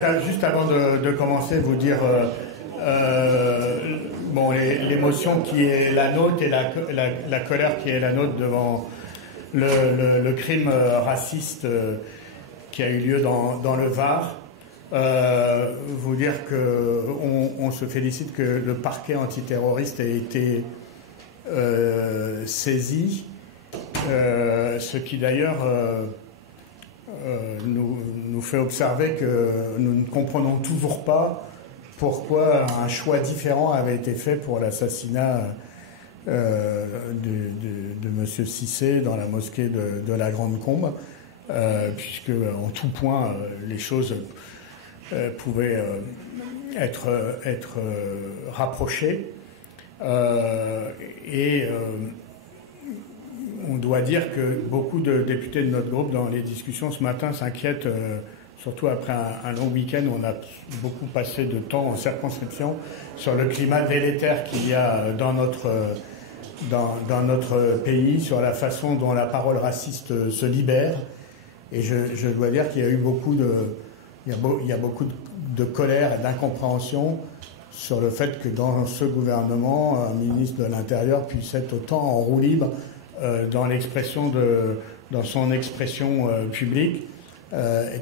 Juste avant de commencer, vous dire l'émotion qui est la nôtre et la colère qui est la nôtre devant le crime raciste qui a eu lieu dans le Var. Vous dire qu'on se félicite que le parquet antiterroriste ait été saisi, ce qui d'ailleurs nous fait observer que nous ne comprenons toujours pas pourquoi un choix différent avait été fait pour l'assassinat de M. Cissé dans la mosquée de la Grande Combe, puisque en tout point les choses pouvaient être rapprochées. On doit dire que beaucoup de députés de notre groupe, dans les discussions ce matin, s'inquiètent, surtout après un long week-end où on a beaucoup passé de temps en circonscription, sur le climat délétère qu'il y a dans notre pays, sur la façon dont la parole raciste se libère. Et je dois dire qu'il y a eu beaucoup de colère et d'incompréhension sur le fait que dans ce gouvernement, un ministre de l'Intérieur puisse être autant en roue libre dans son expression publique,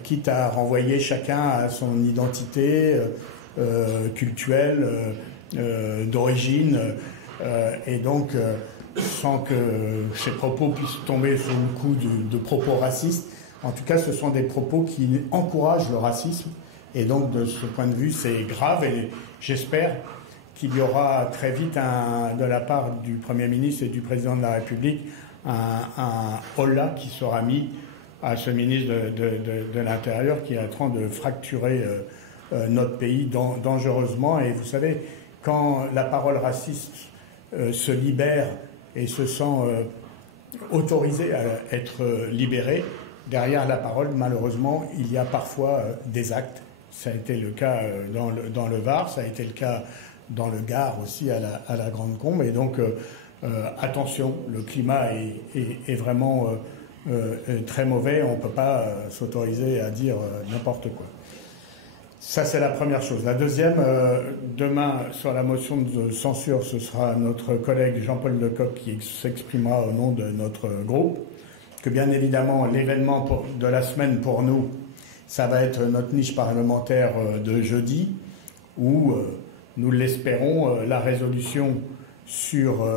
quitte à renvoyer chacun à son identité culturelle, d'origine, et donc sans que ces propos puissent tomber sous le coup de propos racistes. En tout cas, ce sont des propos qui encouragent le racisme, et donc de ce point de vue, c'est grave, et j'espère qu'il y aura très vite, de la part du Premier ministre et du Président de la République, un holà qui sera mis à ce ministre de l'Intérieur qui est en train de fracturer notre pays dangereusement. Et vous savez, quand la parole raciste se libère et se sent autorisée à être libérée, derrière la parole, malheureusement, il y a parfois des actes. Ça a été le cas dans le Var, ça a été le cas dans le Gard aussi à la Grande Combe. Et donc, attention, le climat est vraiment très mauvais. On ne peut pas s'autoriser à dire n'importe quoi. Ça, c'est la première chose. La deuxième, demain, sur la motion de censure, ce sera notre collègue Jean-Paul Lecoq qui s'exprimera au nom de notre groupe. Que bien évidemment, l'événement de la semaine pour nous, ça va être notre niche parlementaire de jeudi, où nous l'espérons, la résolution sur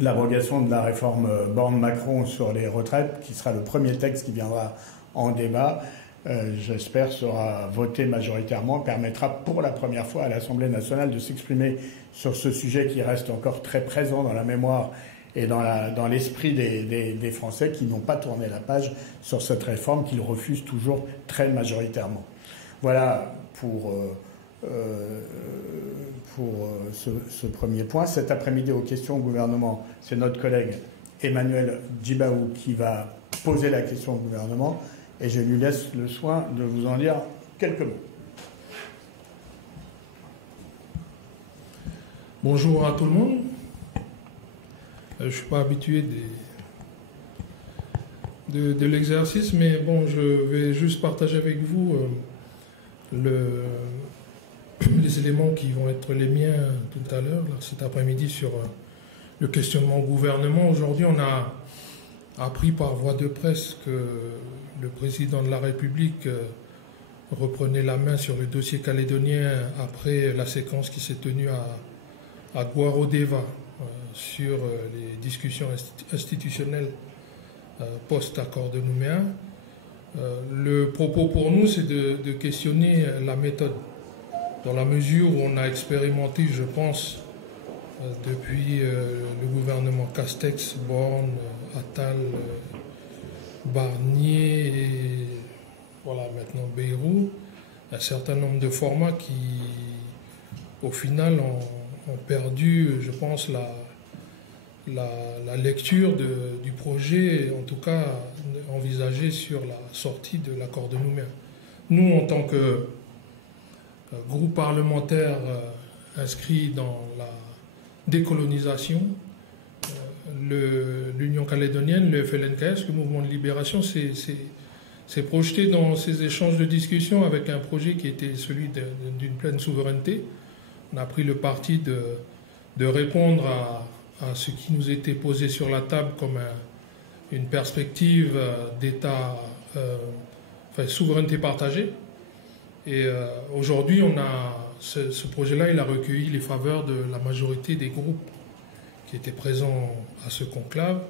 l'abrogation de la réforme Borne-Macron sur les retraites, qui sera le premier texte qui viendra en débat, j'espère sera voté majoritairement, permettra pour la première fois à l'Assemblée nationale de s'exprimer sur ce sujet qui reste encore très présent dans la mémoire et dans l'esprit des Français qui n'ont pas tourné la page sur cette réforme qu'ils refusent toujours très majoritairement. Voilà pour ce premier point. Cet après-midi, aux questions au gouvernement, c'est notre collègue Emmanuel Djibaou qui va poser la question au gouvernement, et je lui laisse le soin de vous en dire quelques mots. Bonjour à tout le monde. Je ne suis pas habitué de l'exercice, mais bon, je vais juste partager avec vous les éléments qui vont être les miens tout à l'heure, cet après-midi, sur le questionnement au gouvernement. Aujourd'hui, on a appris par voie de presse que le président de la République reprenait la main sur le dossier calédonien après la séquence qui s'est tenue à Guarodeva sur les discussions institutionnelles post-accord de Nouméa. Le propos pour nous, c'est de questionner la méthode, dans la mesure où on a expérimenté, je pense, depuis le gouvernement Castex, Borne, Attal, Barnier et voilà, maintenant Bayrou, un certain nombre de formats qui, au final, ont perdu, je pense, la lecture du projet, en tout cas envisagé sur la sortie de l'accord de Nouméa. Nous, en tant que groupe parlementaire inscrit dans la décolonisation, l'Union calédonienne, le FLNKS, le mouvement de libération, s'est projeté dans ces échanges de discussion avec un projet qui était celui d'une pleine souveraineté. On a pris le parti de répondre à ce qui nous était posé sur la table comme une perspective d'État, souveraineté partagée. Et aujourd'hui, ce projet-là, il a recueilli les faveurs de la majorité des groupes qui étaient présents à ce conclave.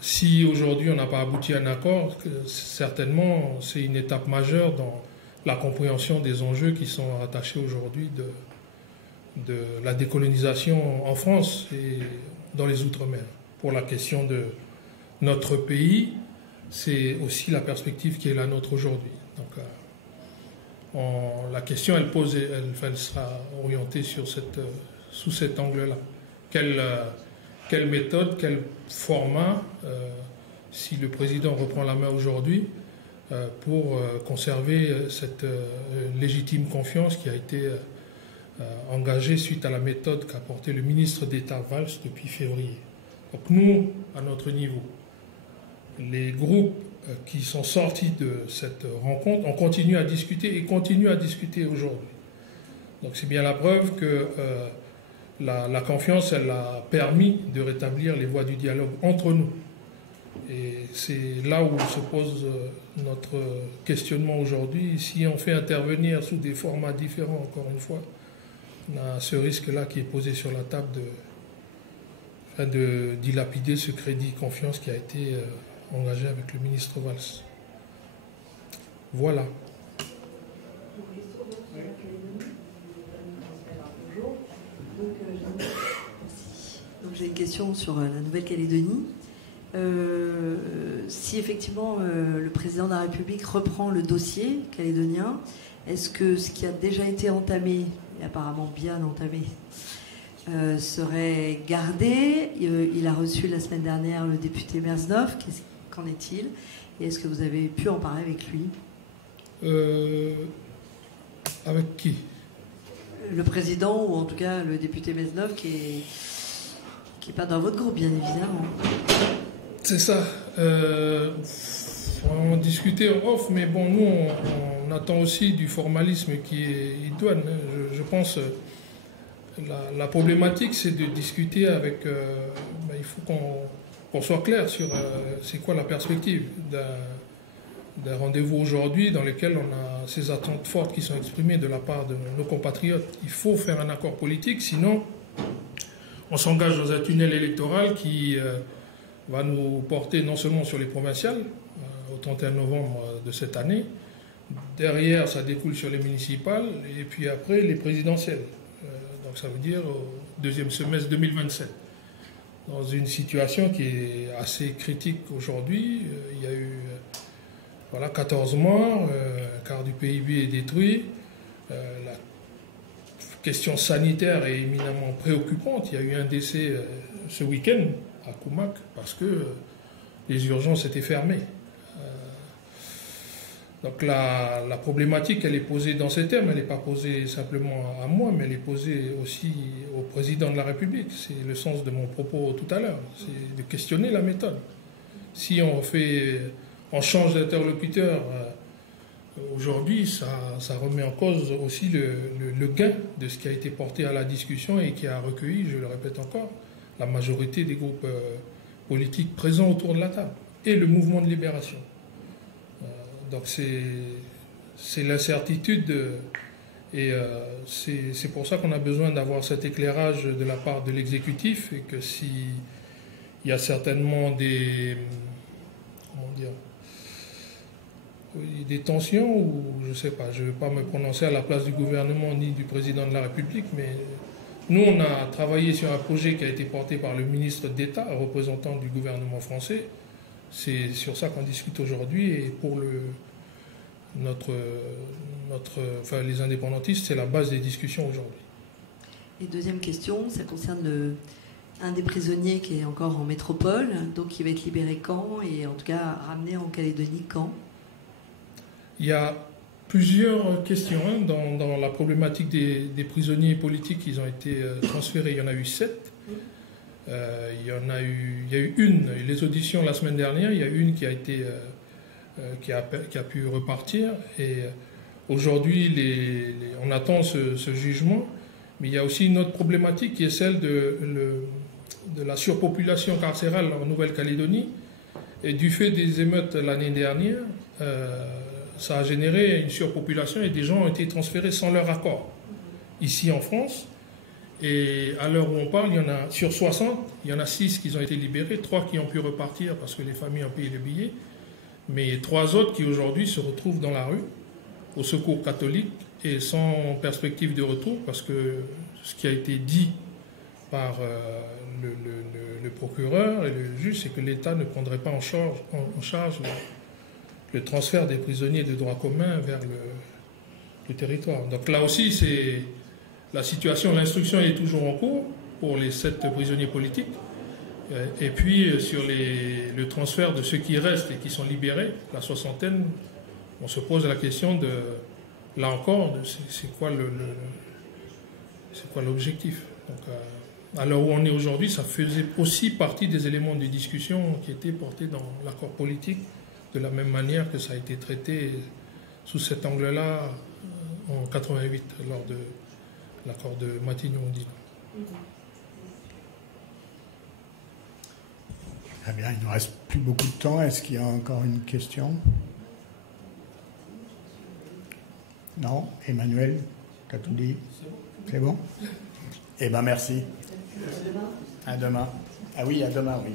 Si aujourd'hui on n'a pas abouti à un accord, certainement c'est une étape majeure dans la compréhension des enjeux qui sont rattachés aujourd'hui de la décolonisation en France et dans les Outre-mer. Pour la question de notre pays, c'est aussi la perspective qui est la nôtre aujourd'hui. Donc, la question, elle sera orientée sous cet angle-là. Quelle méthode, quel format, si le président reprend la main aujourd'hui, pour conserver cette légitime confiance qui a été engagée suite à la méthode qu'a portée le ministre d'État Valls depuis février. Donc nous, à notre niveau, les groupes qui sont sortis de cette rencontre, on continue à discuter et continuent à discuter aujourd'hui. Donc c'est bien la preuve que la confiance, elle a permis de rétablir les voies du dialogue entre nous. Et c'est là où se pose notre questionnement aujourd'hui. Si on fait intervenir sous des formats différents, encore une fois, on a ce risque-là qui est posé sur la table de dilapider ce crédit confiance qui a été engagé avec le ministre Valls. Voilà. Donc j'ai une question sur la Nouvelle-Calédonie. Si effectivement le président de la République reprend le dossier calédonien, est-ce que ce qui a déjà été entamé, et apparemment bien entamé, serait gardé? Il a reçu la semaine dernière le député Merznov. Qu'en est-il? Et est-ce que vous avez pu en parler avec lui? Avec qui? Le président, ou en tout cas le député Merznov, qui est pas dans votre groupe, bien évidemment. C'est ça. On discutait en off, mais bon, nous, on attend aussi du formalisme qui est idoine. Je pense la problématique, c'est de discuter avec... il faut qu'on soit clair sur c'est quoi la perspective d'un rendez-vous aujourd'hui dans lequel on a ces attentes fortes qui sont exprimées de la part de nos compatriotes. Il faut faire un accord politique, sinon on s'engage dans un tunnel électoral qui va nous porter non seulement sur les provinciales, au 31 novembre de cette année, derrière ça découle sur les municipales, et puis après les présidentielles. Donc ça veut dire au deuxième semestre 2027. Dans une situation qui est assez critique aujourd'hui, il y a eu 14 morts, un quart du PIB est détruit, la question sanitaire est éminemment préoccupante. Il y a eu un décès ce week-end à Koumak parce que les urgences étaient fermées. Donc la problématique, elle est posée dans ces termes, elle n'est pas posée simplement à moi, mais elle est posée aussi au président de la République. C'est le sens de mon propos tout à l'heure, c'est de questionner la méthode. Si on change d'interlocuteur aujourd'hui, ça remet en cause aussi le gain de ce qui a été porté à la discussion et qui a recueilli, je le répète encore, la majorité des groupes politiques présents autour de la table et le mouvement de libération. Donc c'est l'incertitude et c'est pour ça qu'on a besoin d'avoir cet éclairage de la part de l'exécutif et que s'il y a certainement des tensions ou je ne sais pas, je ne vais pas me prononcer à la place du gouvernement ni du président de la République, mais nous on a travaillé sur un projet qui a été porté par le ministre d'État, représentant du gouvernement français. C'est sur ça qu'on discute aujourd'hui et pour les indépendantistes, c'est la base des discussions aujourd'hui. Et deuxième question, ça concerne un des prisonniers qui est encore en métropole, donc qui va être libéré quand et en tout cas ramené en Calédonie quand? Il y a plusieurs questions dans la problématique des prisonniers politiques qui ont été transférés. Il y en a eu 7. Il y a eu une, les auditions la semaine dernière, il y a une qui a été qui a pu repartir. Et aujourd'hui, on attend ce jugement. Mais il y a aussi une autre problématique qui est celle de la surpopulation carcérale en Nouvelle-Calédonie. Et du fait des émeutes l'année dernière, ça a généré une surpopulation et des gens ont été transférés sans leur accord ici en France. Et à l'heure où on parle, il y en a sur 60, il y en a 6 qui ont été libérés, 3 qui ont pu repartir parce que les familles ont payé le billet, mais 3 autres qui aujourd'hui se retrouvent dans la rue, au Secours catholique, et sans perspective de retour, parce que ce qui a été dit par le procureur et le juge, c'est que l'État ne prendrait pas en charge le transfert des prisonniers de droit commun vers le territoire. Donc là aussi, c'est la situation, l'instruction est toujours en cours pour les 7 prisonniers politiques. Et puis sur le transfert de ceux qui restent et qui sont libérés, la soixantaine, on se pose la question de, là encore, c'est quoi l'objectif. Donc à l'heure où on est aujourd'hui, ça faisait aussi partie des éléments de discussion qui étaient portés dans l'accord politique, de la même manière que ça a été traité sous cet angle-là en 88, lors de l'accord de Matignon-Ondine. Très bien, il ne nous reste plus beaucoup de temps. Est-ce qu'il y a encore une question? Non? Emmanuel, tu as tout dit? C'est bon? Eh bien, merci. À demain. Ah oui, à demain, oui.